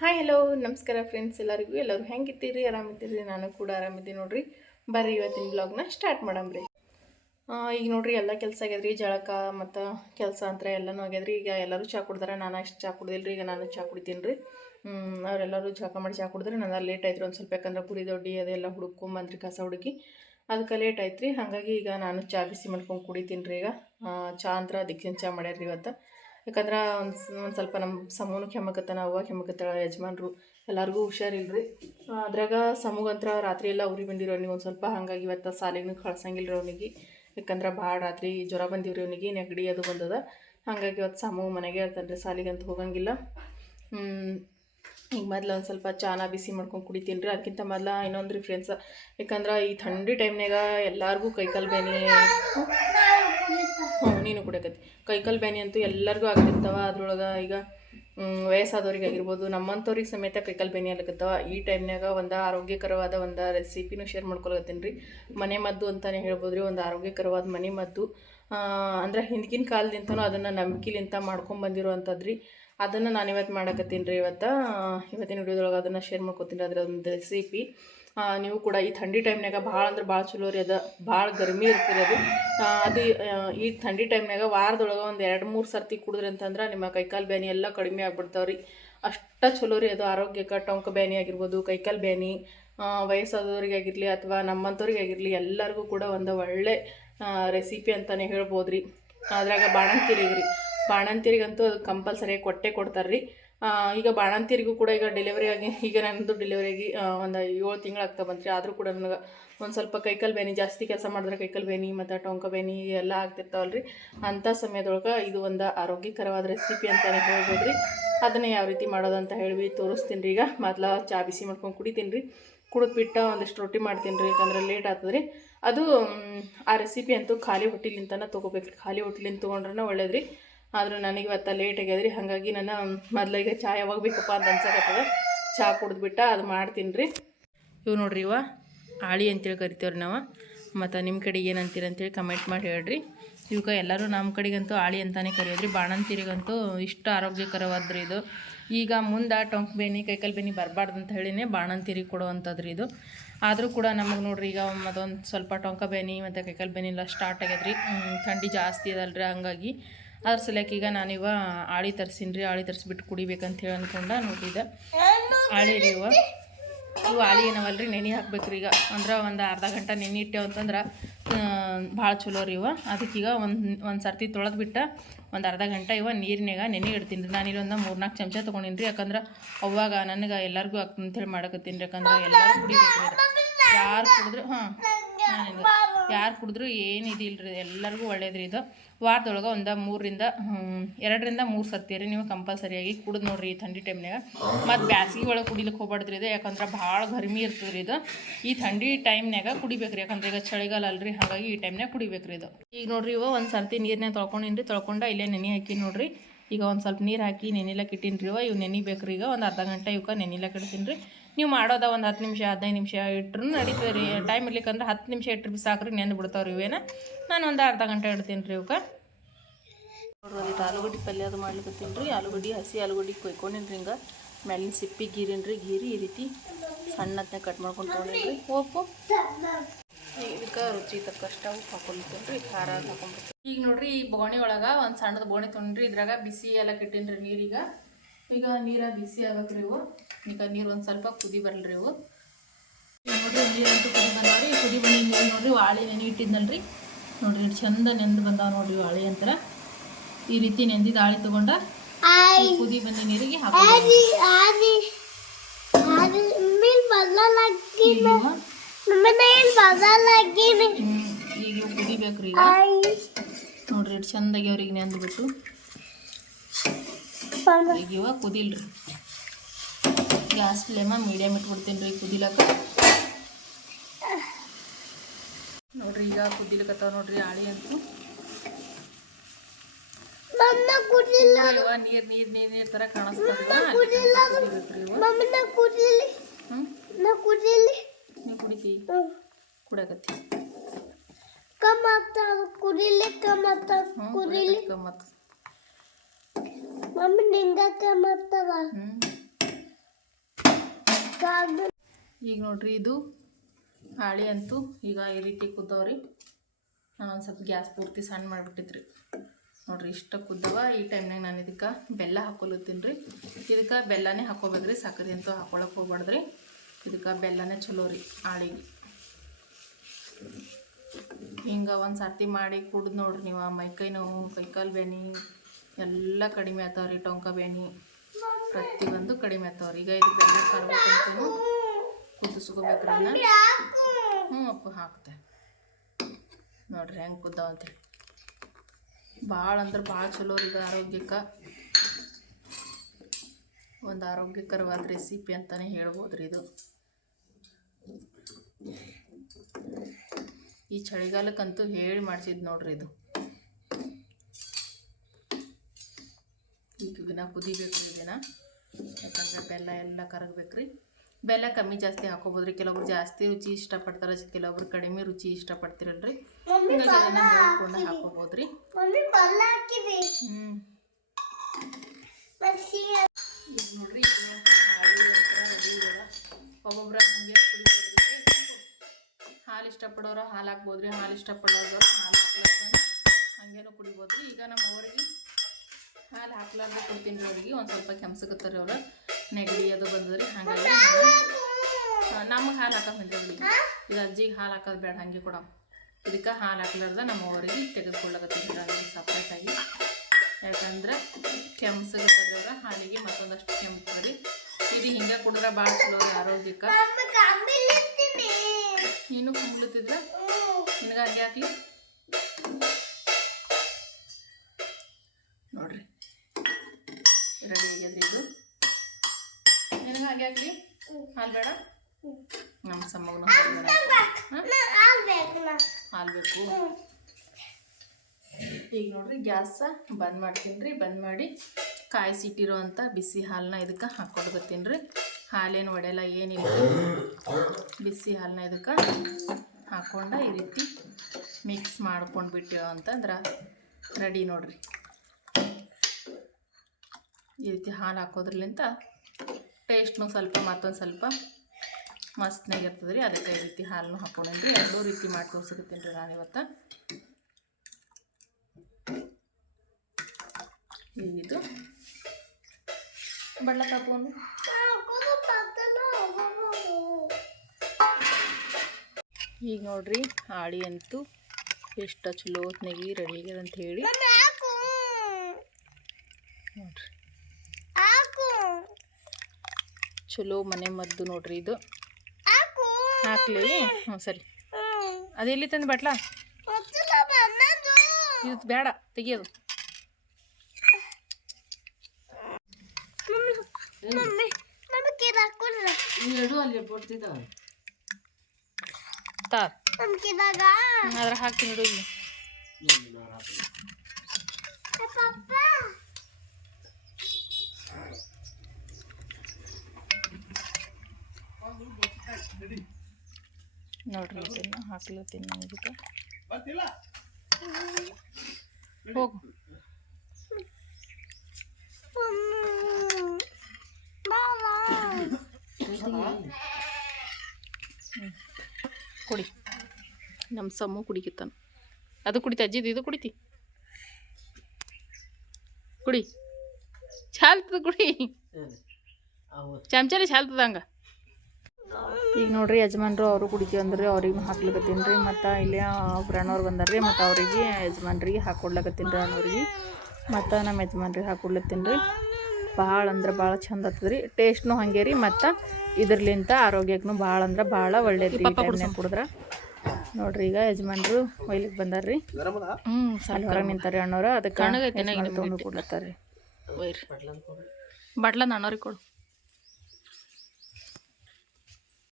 Hi hello ನಮಸ್ಕಾರ friends ಎಲ್ಲರಿಗೂ. ಎಲ್ಲರೂ ಹೆಂಗಿದ್ದೀರಿ? ಆರಾಮಿದ್ದೀರಿ? ನಾನು ಕೂಡ ಆರಾಮಿದ್ದೀನಿ ನೋಡ್ರಿ. ಬರ್ರಿ ಇವತ್ತಿನ ಬ್ಲಾಗ್ನ ಸ್ಟಾರ್ಟ್ ಮಾಡಮ್ರಿ ಈಗ ನೋಡ್ರಿ, ಎಲ್ಲ ಕೆಲಸ ಆಗ್ಯದ್ರಿ. ಜಳಕ ಮತ್ತು ಕೆಲಸ ಅಂತ ಎಲ್ಲನೂ ಆಗ್ಯದ್ರಿ. ಈಗ ಎಲ್ಲರೂ ಚಾ ಕುಡ್ದಾರ. ನಾನು ಅಷ್ಟು ಚಾ ಕುಡ್ದಿಲ್ರಿ. ಈಗ ನಾನು ಚಾ ಕುಡಿತೀನಿ ರೀ. ಅವರೆಲ್ಲರೂ ಜಳಕ ಮಾಡಿ ಚಾ ಕುಡಿದ್ರೆ ನಾನು ಲೇಟ್ ಆಯ್ತು ಒಂದು ಸ್ವಲ್ಪ ಯಾಕಂದ್ರೆ ಕುರಿ ದೊಡ್ಡಿ ಅದೆಲ್ಲ ಹುಡುಕೊಂಬಂದ್ರಿ ಕಸ ಹುಡುಕಿ. ಅದಕ್ಕೆ ಲೇಟ್ ಆಯ್ತು ರೀ ಹಾಗಾಗಿ ಈಗ ನಾನು ಚಾ ಬಿಸಿ ಮಾಡ್ಕೊಂಡು ಕುಡಿತೀನಿ ರೀ ಈಗ. ಚಾ ಅಂದ್ರೆ ಅದಕ್ಕೆ ಚಾ ಮಾಡ್ಯಾರ ಇವತ್ತು. ಯಾಕಂದ್ರೆ ಒಂದು ಒಂದು ಸ್ವಲ್ಪ ನಮ್ಮ ಸಮೂನು ಕೆಮ್ಮಕತ್ತಾನ, ಅವ್ವ ಕೆಮ್ಮಕತ್ತಾಳ, ಯಜಮಾನ್ರು ಎಲ್ಲರಿಗೂ ಹುಷಾರಿಲ್ರಿ. ಅದ್ರಾಗ ಸಮೂಗಂತ್ರ ರಾತ್ರಿ ಎಲ್ಲ ಉರಿ ಬಂದಿರೋ ಅವ್ನಿಗೆ ಒಂದು ಸ್ವಲ್ಪ ಹಾಗಾಗಿ ಇವತ್ತು ಸಾಲಿಗೆ ಕಳ್ಸಂಗಿಲ್ಲ ರೀ ಅವನಿಗೆ. ಯಾಕಂದ್ರೆ ಭಾಳ ರಾತ್ರಿ ಜ್ವರ ಬಂದಿವ್ರಿ ಅವನಿಗೆ ನೆಗಡಿ ಅದು ಬಂದದ. ಹಾಗಾಗಿ ಇವತ್ತು ಸಮೂ ಮನೆಗೆ ಇರ್ತಾನೆ ರೀ ಸಾಲಿಗೆ ಅಂತ ಹೋಗಂಗಿಲ್ಲ ಈಗ ಮೊದ್ಲು ಒಂದು ಸ್ವಲ್ಪ ಚಾನ ಬಿಸಿ ಮಾಡ್ಕೊಂಡು ಕುಡಿತೀನಿ ರೀ ಅದಕ್ಕಿಂತ ಮೊದ್ಲು ಇನ್ನೊಂದು ರೀ ಫ್ರೆಂಡ್ಸ್ ಯಾಕಂದ್ರೆ ಈ ಥಂಡಿ ಟೈಮ್ನಾಗ ಎಲ್ಲರಿಗೂ ಕೈಕಾಲು ಬೇನೆ. ಕೈಕಾಲು ಬ್ಯಾನಿ ಅಂತೂ ಎಲ್ಲರಿಗೂ ಆಗ್ತಿರ್ತಾವ. ಅದ್ರೊಳಗೆ ಈಗ ವಯಸ್ಸಾದವ್ರಿಗೆ ಆಗಿರ್ಬೋದು, ನಮ್ಮಂಥವ್ರಿಗೆ ಸಮೇತ ಕೈಕಾಲು ಬೇನಿ ಆಗ್ಲಕತ್ತಾವ. ಈ ಟೈಮ್ನಾಗ ಒಂದು ಆರೋಗ್ಯಕರವಾದ ಒಂದು ರೆಸಿಪಿನೂ ಶೇರ್ ಮಾಡ್ಕೊಳ್ಳತ್ತೀನಿ ರೀ. ಮನೆ ಮದ್ದು ಅಂತಲೇ ಹೇಳ್ಬೋದು ರೀ ಒಂದು ಆರೋಗ್ಯಕರವಾದ ಮನೆ ಮದ್ದು. ಅಂದ್ರೆ ಹಿಂದಿನ ಕಾಲದಿಂದನೂ ಅದನ್ನು ನಂಬಿಕೆಲಿಂತ ಮಾಡ್ಕೊಂಡು ರೀ ಅದನ್ನು ನಾನು ಇವತ್ತು ಮಾಡಕತ್ತೀನಿ ರೀ ಇವತ್ತು. ಇವತ್ತಿನ ವಿಡಿಯೋದೊಳಗೆ ಅದನ್ನು ಶೇರ್ ಮಾಡ್ಕೊತೀನಿ ಅದರ ಒಂದು ರೆಸಿಪಿ. ನೀವು ಕೂಡ ಈ ಥಂಡಿ ಟೈಮ್ನಾಗ ಭಾಳ ಅಂದ್ರೆ ಭಾಳ ಚಲೋ ರೀ ಅದು. ಭಾಳ ಗರ್ಮಿ ಇರ್ತೀರಿ ಅದು. ಅದು ಈ ಥಂಡಿ ಟೈಮ್ನಾಗ ವಾರದೊಳಗೆ ಒಂದು ಎರಡು ಮೂರು ಸರ್ತಿ ಕುಡಿದ್ರಿ ಅಂತಂದ್ರೆ ನಿಮ್ಮ ಕೈಕಾಲು ಬ್ಯಾನಿ ಎಲ್ಲ ಕಡಿಮೆ ಆಗ್ಬಿಡ್ತಾವೆ ರೀ ಅಷ್ಟ ಚಲೋ ರೀ ಅದು ಆರೋಗ್ಯಕ್ಕೆ ಟೊಂಕ ಬ್ಯಾನಿ ಆಗಿರ್ಬೋದು, ಕೈಕಾಲು ಬ್ಯಾನಿ ವಯಸ್ಸಾದವ್ರಿಗೆ ಆಗಿರಲಿ ಅಥವಾ ನಮ್ಮಂಥವ್ರಿಗೆ ಆಗಿರಲಿ ಎಲ್ಲರಿಗೂ ಕೂಡ ಒಂದು ಒಳ್ಳೆ ರೆಸಿಪಿ ಅಂತಲೇ ಹೇಳ್ಬೋದು ರೀ ಅದ್ರಾಗ ಬಾಣಂತಿರಿಗೆ ರೀ ಬಾಣಂತಿರಿಗಂತೂ ಅದು ಕಂಪಲ್ಸರಿಯಾಗಿ ಕೊಟ್ಟೆ ಕೊಡ್ತಾರೆ ರೀ ಈಗ ಬಾಣಂತಿಯರಿಗೂ ಕೂಡ ಈಗ ಡೆಲಿವರಿ ಆಗಿ, ಈಗ ನನ್ನದು ಡೆಲಿವರಿ ಆಗಿ ಒಂದು ಏಳು ತಿಂಗಳು ಆಗ್ತಾ ಬಂತ್ರಿ. ಆದರೂ ಕೂಡ ನನಗೆ ಒಂದು ಸ್ವಲ್ಪ ಕೈಕಲ್ ಬೇನಿ, ಜಾಸ್ತಿ ಕೆಲಸ ಮಾಡಿದ್ರೆ ಕೈಕಲ್ ಬೇನಿ, ಮತ್ತು ಟೊಂಕ ಬೇನಿ ಎಲ್ಲ ಆಗ್ತಿರ್ತಾವಲ್ಲ ರೀ ಅಂಥ ಸಮಯದೊಳಗೆ ಇದು ಒಂದು ಆರೋಗ್ಯಕರವಾದ ರೆಸಿಪಿ ಅಂತಲೇ ಹೇಳ್ಬೋದು ರೀ ಅದನ್ನೇ ಯಾವ ರೀತಿ ಮಾಡೋದಂತ ಹೇಳಿ ತೋರಿಸ್ತೀನಿ ರೀ ಈಗ ಮೊದ್ಲು ಚಾ ಬಿಸಿ ಮಾಡ್ಕೊಂಡು ಕುಡಿತೀನಿ ರೀ ಕುಡಿದ್ಬಿಟ್ಟು ಒಂದಿಷ್ಟು ರೊಟ್ಟಿ ಮಾಡ್ತೀನಿ ರೀ ಯಾಕಂದ್ರೆ ಲೇಟ್ ಆಗ್ತದೆ ರೀ ಅದು, ಆ ರೆಸಿಪಿ ಅಂತೂ ಖಾಲಿ ಹೊಟ್ಟಿಲಿಂತನ ತೊಗೋಬೇಕು ಖಾಲಿ ಹೊಟ್ಟಿಲಿಂದ ತೊಗೊಂಡ್ರೆ ಒಳ್ಳೇದು ರೀ ಆದ್ರೆ ನನಗೆ ಇವತ್ತು ಲೇಟ್ ಆಗ್ಯದ್ರಿ ಹಾಗಾಗಿ ನಾನು ಮೊದಲಿಗೆ ಚಾ ಯಾವಾಗ ಬೇಕಪ್ಪ ಅಂತ ಅನ್ಸಕತ್ತದ. ಚಾ ಕುಡಿದ್ಬಿಟ್ಟ ಅದು ಮಾಡ್ತೀನಿ ರೀ ಇವು ನೋಡ್ರಿ ಇವ, ಆಳಿ ಅಂತೇಳಿ ಕರಿತೇವ್ರಿ ನಾವು. ಮತ್ತು ನಿಮ್ಮ ಕಡೆಗೆ ಏನಂತೀರ ಅಂತೇಳಿ ಕಮೆಂಟ್ ಮಾಡಿ ಹೇಳ್ರಿ. ಇವಕ್ಕೆ ಎಲ್ಲರೂ ನಮ್ಮ ಕಡೆಗಂತೂ ಆಳಿ ಅಂತಾನೆ ಕರೆಯೋದ್ರಿ. ಬಾಣಂತೀರಿಗಂತೂ ಇಷ್ಟು ಆರೋಗ್ಯಕರವಾದ್ರಿ ಇದು. ಈಗ ಮುಂದೆ ಟೊಂಕ್ ಬೇನಿ ಕೈಕಾಲು ಬೇನಿ ಬರಬಾರ್ದು ಅಂತ ಹೇಳಿನೇ ಬಾಣಂತಿರಿಗೆ ಕೊಡುವಂಥದ್ರಿ ಇದು. ಆದರೂ ಕೂಡ ನಮಗೆ ನೋಡ್ರಿ ಈಗ ಮತ್ತೊಂದು ಸ್ವಲ್ಪ ಟೊಂಕ ಬೇನಿ ಮತ್ತು ಕೈಕಾಲು ಬೇನಿ ಎಲ್ಲ ಸ್ಟಾರ್ಟ್ ಆಗ್ಯದ್ರಿ ಥಂಡಿ ಜಾಸ್ತಿ ಅದಲ್ರಿ ಹಂಗಾಗಿ. ಅದ್ರ ಸಲಕ್ಕೆ ಈಗ ನಾನಿವ ಆಳಿ ತರ್ಸೀನಿ ರೀ ಆಳಿ ತರಿಸ್ಬಿಟ್ಟು ಕುಡಿಬೇಕಂತ ಹೇಳಿ ಅಂದ್ಕೊಂಡ ನೋಡಿದ. ಆಳಿ ರೀ ಇವ. ಇವು ಆಳಿ ಏನವಲ್ರಿ, ನೆನೆ ಹಾಕ್ಬೇಕ್ರಿ ಈಗ. ಅಂದ್ರೆ ಒಂದು ಅರ್ಧ ಗಂಟೆ ನೆನೆ ಇಟ್ಟೆವು ಅಂತಂದ್ರೆ ಭಾಳ ಚಲೋ ರೀ ಇವ. ಅದಕ್ಕೀಗ ಒಂದು ಒಂದು ಸರ್ತಿ ತೊಳೆದ್ಬಿಟ್ಟು ಒಂದು ಅರ್ಧ ಗಂಟೆ ಇವ ನೀರಿನಾಗ ನೆನೆ ಇಡ್ತೀನಿ ರೀ ನಾನು ಇಲ್ಲೊಂದು ಮೂರ್ನಾಲ್ಕು ಚಮಚ ತೊಗೊಂಡಿನಿ ರೀ ಯಾಕಂದ್ರೆ ಅವಾಗ ನನಗೆ ಎಲ್ಲರಿಗೂ ಅಂತೇಳಿ ಮಾಡಕತ್ತೀನಿ ರೀ ಯಾಕಂದ್ರೆ ಎಲ್ಲರೂ ಕುಡಿಬೇಕು ಯಾರು ಕುಡಿದ್ರು, ಹಾಂ. ಯಾರು ಕುಡಿದ್ರು ರೀ ಎಲ್ಲರಿಗೂ ಒಳ್ಳೇದ್ರಿ ಇದು. ವಾರದೊಳಗೆ ಒಂದು ಮೂರರಿಂದ ಎರಡರಿಂದ ಮೂರು ಸತ್ತಿರಿ ನೀವು ಕಂಪಲ್ಸರಿಯಾಗಿ ಕುಡಿದು ನೋಡ್ರಿ ಈ ಥಂಡಿ ಟೈಮ್ನಾಗ ಮತ್ತು ಬ್ಯಾಸಿಗೆ ಒಳಗೆ ಕುಡಿಲಿಕ್ಕೆ ಹೋಗ್ಬಾರ್ದ್ರಿ ಇದು, ಯಾಕಂದ್ರೆ ಭಾಳ ಗರ್ಮಿ ಇರ್ತದೆ ರೀ ಇದು. ಈ ಥಂಡಿ ಟೈಮ್ನಾಗ ಕುಡಿಬೇಕ್ರಿ, ಯಾಕಂದ್ರೆ ಈಗ ಚಳಿಗಾಲ ಅಲ್ರಿ, ಹಾಗಾಗಿ ಈ ಟೈಮ್ನಾಗ ಕುಡಿಬೇಕ್ರಿ ಇದು. ಈಗ ನೋಡ್ರಿ ಇವ ಒಂದು ಸರ್ತಿ ನೀರನ್ನೇ ತೊಳ್ಕೊಂಡಿನಿ ರೀ ತೊಳ್ಕೊಂಡು ಇಲ್ಲೇ ನೆನೆ ಹಾಕಿ ನೋಡ್ರಿ. ಈಗ ಒಂದು ಸ್ವಲ್ಪ ನೀರು ಹಾಕಿ ನೆನಿಲಕ್ಕೆ ಇಟ್ಟಿನಿ ರೀ ಇವ, ಇವು ನೆನಿಬೇಕ್ರಿ ಈಗ, ಒಂದು ಅರ್ಧ ಗಂಟೆ ಇವಕ್ಕೆ ನೆನಿಲಕ್ಕೆ ಇಡ್ತೀನಿ ರೀ ನೀವು ಮಾಡೋದ ಒಂದು ಹತ್ತು ನಿಮಿಷ ಹದಿನೈದು ನಿಮಿಷ ಇಟ್ಟರು ನಡೀತದೆ ರೀ ಟೈಮ್ ಇರ್ಲಿಕ್ಕಂದ್ರೆ ಹತ್ತು ನಿಮಿಷ ಇಟ್ಟರು ಬಿ ಸಾಕ್ರಿ ನೆಂದು ಬಿಡ್ತಾವ್ರಿ ಇವೇನ. ನಾನು ಒಂದು ಅರ್ಧ ಗಂಟೆ ಇಡ್ತೀನಿ ರೀ ಇವಕ್ಕೆ ನೋಡ್ರಿ ಆಲೂಗಡ್ಡೆ ಪಲ್ಯ ಅದು ಮಾಡ್ಲಿಕ್ಕೆ ರೀ. ಆಲೂಗಡ್ಡೆ ಹಸಿ ಆಲೂಗಡ್ಡೆ ಕೊಯ್ಕೊಂಡಿನಿ ರೀ ಹಿಂಗೆ. ಮ್ಯಾಲಿನ ಸಿಪ್ಪಿ ಗೀರಿನ ರೀ ಗೀರಿ ಈ ರೀತಿ ಸಣ್ಣದನ್ನ ಕಟ್ ಮಾಡ್ಕೊಂಡು ತೊಗೊಂಡಿನಿ ರೀ. ಓಪು. ಇದಕ್ಕೆ ರುಚಿ ತಕ್ಕಷ್ಟು ಉಪ್ಪು ಹಾಕೊಂಡಿರ್ತೀನಿ ರೀ ಖಾರ ಹಾಕೊಂಡ್ಬಿಡ್ತೀನಿ ಈಗ ನೋಡ್ರಿ ಈ ಬೋಣಿ ಒಳಗೆ ಒಂದು ಸಣ್ಣದ ಬೋಣಿ ತೊಗೊಂಡ್ರಿ ಇದ್ರಾಗ ಬಿಸಿ ಎಲ್ಲ ಇಟ್ಟಿನಿ ರೀ ನೀರೀಗ. ಈಗ ನೀರ ಬಿಸಿ ಆಗ್ಬೇಕ್ರಿ ಇವು. ಈಗ ನೀರು ಒಂದು ಸ್ವಲ್ಪ ಕುದಿ ಬರಲ್ರಿ ಇವು. ನೋಡ್ರಿ ನೀರಂತೂ ಕುದಿ ಬಂದವ್ರಿ ಕುದಿ ಬಂದ ನೀರು ನೋಡ್ರಿ ವಾಳಿ ನೆನೆ ಇಟ್ಟಿದ್ನಲ್ರಿ. ನೋಡ್ರಿ ಚಂದ ನೆಂದು ಬಂದಾವ ನೋಡ್ರಿ ಆಳಿ ಅಂತರ. ಈ ರೀತಿ ನೆಂದಿದ ಆಳಿ ತಗೊಂಡ ಕುದಿ ಬಂದ ನೀರಿಗೆ ಹಾಕಿ ಈಗ ಕುದಿಬೇಕ್ರಿ ಈಗ. ನೋಡ್ರಿ ಚಂದಾಗಿ ಅವ್ರಿಗೆ ನೆಂದ್ಬಿಟ್ಟು ಈಗ ಇವ ಕುದಿಲ್ರಿ ಗ್ಯಾಸ್ ಫ್ಲೇಮ ಮೀಡಿಯಮ್ ಇಟ್ಬಿಡ್ತೀನಿ ರೀ ಕುದಿಲಕ್ಕ. ನೋಡ್ರಿ ಈಗ ಕುದಿಲಕತ್ತಾವ ನೋಡ್ರಿ ಆಳಿ ಅಂತೂ. ನೀರ್ ನೀರ್ ನೀರ್ ನೀರ್ ತರ ಕಾಣಿಸ್ತಾವ ಹ್ಮ್? ನೀ ಕುಡಿತಿ? ಕುಡಕತ್ತಿ ಕುಡಿಲಿ ಕಮ್ಮತ್ತ ಹ್ಮ್ ಕುಡಿಲಿ ಮತ್ತ ಈಗ ನೋಡ್ರಿ ಇದು ಹಾಳಿ ಅಂತೂ ಈಗ ಈ ರೀತಿ ಕುದ್ದವ್ರಿ. ನಾನು ಒಂದು ಸ್ವಲ್ಪ ಗ್ಯಾಸ್ ಪೂರ್ತಿ ಸಣ್ಣ ಮಾಡಿಬಿಟ್ಟಿದ್ರಿ. ನೋಡ್ರಿ ಇಷ್ಟ ಕುದ್ದವ. ಈ ಟೈಮ್ನಾಗ ನಾನು ಇದಕ್ಕೆ ಬೆಲ್ಲ ಹಾಕೊಲತ್ತೀನಿ ರೀ ಇದಕ್ಕೆ ಬೆಲ್ಲನೇ ಹಾಕೋಬೇಕ್ರಿ. ಸಕ್ಕರೆ ಅಂತೂ ಹಾಕೊಳಕ್ಕೆ ಹೋಗ್ಬಾರ್ದ್ರಿ ಇದಕ್ಕೆ ಬೆಲ್ಲನೇ ಚಲೋ ರೀ ಆಳಿಗೆ ಹಿಂಗೆ ಒಂದು ಸರ್ತಿ ಮಾಡಿ ಕುಡ್ದು ನೋಡ್ರಿ ನೀವು ಮೈಕೈ ನೋವು ಕೈಕಾಲು ಬೇನಿ. ಎಲ್ಲ ಕಡಿಮೆ ಆಗ್ತಾವ್ರಿ ಟೊಂಕ ಬೇಣಿ ಪ್ರತಿಯೊಂದು ಕಡಿಮೆ ಆಗ್ತಾವ್ರಿ. ಈಗ ಇದು ಬೆಲ್ಲ ಕರ್ಬೇಕಂತೂ ನಾನು ಹ್ಞೂ ಅಪ್ಪ, ಹಾಕ್ತೆ. ನೋಡ್ರಿ ಹೆಂಗೆ ಕುದ್ದಾವ ಅಂತೇಳಿ ಭಾಳ ಅಂದ್ರೆ ಭಾಳ ಚಲೋ ರೀ ಇದು ಆರೋಗ್ಯಕ್ಕೆ. ಒಂದು ಆರೋಗ್ಯಕರವಾದ ರೆಸಿಪಿ ಅಂತಲೇ ಹೇಳ್ಬೋದು ರೀ ಇದು. ಈ ಚಳಿಗಾಲಕ್ಕಂತೂ ಹೇಳಿ ಮಾಡಿಸಿದ್ದು ನೋಡ್ರಿ ಇದು. ಈಗ ಇದನ್ನು ಕುದಿಬೇಕು ಇದನ್ನು ಯಾಕಂದರೆ ಬೆಲ್ಲ ಎಲ್ಲ ಕರಗಬೇಕ್ರಿ. ಬೆಲ್ಲ ಕಮ್ಮಿ ಜಾಸ್ತಿ ಹಾಕೋಬೋದ್ರಿ. ಕೆಲವೊಬ್ರು ಜಾಸ್ತಿ ರುಚಿ ಇಷ್ಟಪಡ್ತಾರೆ ಕೆಲವೊಬ್ರು ಕಡಿಮೆ ರುಚಿ ಇಷ್ಟಪಡ್ತಿರಲ್ರಿ. ನೋಡ್ಕೊಂಡು ಹಾಕೋಬೋದ್ರಿ. ಹ್ಞೂ ನೋಡ್ರಿ ಒಬ್ಬೊಬ್ರು ಹಾಗೆ ಹಾಲು ಇಷ್ಟಪಡೋರು ಹಾಲು ಹಾಕ್ಬೋದ್ರಿ. ಹಾಲು ಇಷ್ಟಪಡೋರು ಹಾಲು ಹಾಕ್ಲಿಕ್ಕೆ ಹಂಗೇನು ಕುಡಿಬೋದ್ರಿ. ಈಗ ನಮ್ಮ ಅವರಿಗೆ ಹಾಲು ಹಾಕ್ಲಾರ್ದು ಕೊಡ್ತೀನಿ ರೀ ಅವ್ರಿಗೆ. ಒಂದು ಸ್ವಲ್ಪ ಕೆಮ್ಸಕತ್ತಾರೆ ಅವ್ರು. ನೆಗಡಿ ಅದು ಬಂದದ್ರಿ ಹಾಗಾಗಿ ನಮಗೆ ಹಾಲು ಹಾಕೊಂಬಂದ್ರಿ ಇದು ಅಜ್ಜಿಗೆ ಹಾಲು ಹಾಕೋದು ಬೇಡ ಹಾಗೆ ಕೊಡ ಇದಕ್ಕೆ ಹಾಲು ಹಾಕ್ಲಾರ್ದ ನಮ್ಮ ಅವರಿಗೆ ತೆಗೆದುಕೊಳ್ಳಕತ್ತೀನಿ ಅದಕ್ಕೆ ಸಪ್ರೇಟಾಗಿ ಯಾಕಂದ್ರೆ ಕೆಮ್ಸಗತ್ತರಿ ಅವ್ರ. ಹಾಲಿಗೆ ಮತ್ತೊಂದಷ್ಟು ಕೆಮ್ತದ್ರಿ ಇದು ಹಿಂಗೆ ಕುಡಿದ್ರೆ ಭಾಳ ಚಲೋ ರೀ ಆರೋಗ್ಯಕ್ಕೆ. ನೀನು ಕುಂಗ್ಲತ್ತಿದ್ರ? ನಿನಗೆ ಹಂಗೆ ಹಾಕ್ಲಿ? ಆಗ್ಯದ್ರಿ ಇದು? ನಿನಗೆ ಹಾಗೆ ಹಾಕ್ಲಿ ಹಾಲು ಬೇಡ? ನಮ್ಮ ಸಮ್ಮಗನು ಹಾಲು ಬೇಕು. ಈಗ ನೋಡ್ರಿ, ಗ್ಯಾಸ ಬಂದ್ ಮಾಡ್ತೀನಿ ರೀ. ಬಂದ್ ಮಾಡಿ ಕಾಯಿಸಿಟ್ಟಿರೋ ಅಂತ ಬಿಸಿ ಹಾಲನ್ನ ಇದಕ್ಕೆ ಹಾಕ್ಕೊಡ್ಬತ್ತೀನಿ ರೀ. ಹಾಲೇನು ಒಡೆಯಲ್ಲ, ಏನಿಲ್ಲ. ಬಿಸಿ ಹಾಲನ್ನ ಇದಕ್ಕೆ ಹಾಕ್ಕೊಂಡ ಈ ರೀತಿ ಮಿಕ್ಸ್ ಮಾಡ್ಕೊಂಡು ಬಿಟ್ಟಿವ ಅಂತಂದ್ರೆ ರೆಡಿ ನೋಡ್ರಿ. ಈ ರೀತಿ ಹಾಲು ಹಾಕೋದ್ರಲಿಂತ ಟೇಸ್ಟ್ನು ಸ್ವಲ್ಪ ಮತ್ತೊಂದು ಸ್ವಲ್ಪ ಮಸ್ತ್ನಾಗಿರ್ತದೆ ರೀ ಅದಕ್ಕೆ ಈ ರೀತಿ ಹಾಲನ್ನು ಹಾಕೊಂಡೇನ್ರಿ ಎರಡೂ ರೀತಿ ಮಾಡಿ ತೋರ್ಸಿರ್ತೀನಿ ರೀ ನಾನು ಇವತ್ತು ಇದು ಬಡ್ಲ ಕಾಪು ಕೂದು ಈಗ ನೋಡ್ರಿ ಹಾಳಿ ಅಂತೂ ಎಷ್ಟು ಚಲೋ ನೆಗಿ ರೆಡಿ ಆಗ್ಯದ ಅಂತ ಹೇಳಿ. ನೋಡ್ರಿ ಹಾಕು ಚಲೋ ಮನೆ ಮದ್ದು ನೋಡ್ರಿ ಇದು. ಹಾಕು. ಹಾಕ್ಲಿ. ಹ್ಞೂ ಸರಿ. ಅದು ಎಲ್ಲಿ ತಂದು ಬಟ್ಲ? ಇದು ಬೇಡ ತೆಗಿಯೋದು. ಮಮ್ಮಿ ಮಮ್ಮಿ ಮಮ್ಮಿ ಕಿರಾಕುಲ್ಲ ತಾ. ಮಮ್ಮಿ ಕಿರಾಗ ಅದ್ರ ಹಾಕ್ತೀನಿ ಇಲ್ಲಿ. ನೋಡ್ರಿ ಇದನ್ನ ಹಾಕ್ಲತ್ತೀನಿ ನಾನು ಇದಕ್ಕೆ ಹೋಗು. ಕುಡಿ. ನಮ್ಮ ಸಮ್ಮು ಕುಡಿಕಿತ್ತಾನ. ಅದು ಕುಡಿತ ಅಜ್ಜಿದು ಇದು ಕುಡಿತಿ? ಕುಡಿ. ಚಾಲ್ತದ ಕುಡಿ. ಚಮಚಲಿ ಚಾಲ್ತದ ಹಂಗ? ಈಗ ನೋಡ್ರಿ ಯಜಮಾನ್ರು ಅವರು ಅಂದ್ರೆ ಅವ್ರಿಗೂ ಹಾಕ್ಲಿಕತ್ತೀನಿ ರೀ. ಮತ್ತು ಇಲ್ಲಿ ಒಬ್ರು ಬಂದಾರ್ರಿ ಬಂದಾರ ರೀ ಮತ್ತು ಅವರಿಗೆ ಯಜಮಾನ್ರಿಗೆ ಹಾಕ್ಕೊಡ್ಲಕತ್ತೀನಿ ರೀ ಅಣ್ಣವ್ರಿಗೆ ಮತ್ತು ನಮ್ಮ ಯಜಮಾನ್ರಿಗೆ ಹಾಕ್ಕೊಡ್ಲತ್ತೀನಿ ರೀ. ಭಾಳ ಅಂದ್ರೆ ಭಾಳ ಚಂದ ಆಗ್ತದೆ ರೀ ಟೇಸ್ಟ್ನು ಹಂಗೆ ರೀ ಮತ್ತು ಇದ್ರಲಿಂತ ಆರೋಗ್ಯಕ್ಕೂ ಭಾಳ ಅಂದ್ರೆ ಭಾಳ ಒಳ್ಳೇದು ರೀ ಕುಡಿದ್ರೆ. ನೋಡ್ರಿ ಈಗ ಯಜಮಾನ್ರು ಒಯ್ಲಿಕ್ಕೆ ಬಂದಾರ ರೀ. ಹ್ಞೂ ಸಾಲ ಹೊರಗೆ ನಿಂತಾರೆ ಅಣ್ಣವ್ರು ಅದಕ್ಕೆ ತೊಗೊಂಡು ಕೊಡ್ಲತ್ತಾರ ರೀ. ಬಟ್ಲ ಅಣ್ಣವ್ರಿಗೆ ಕೊಡು.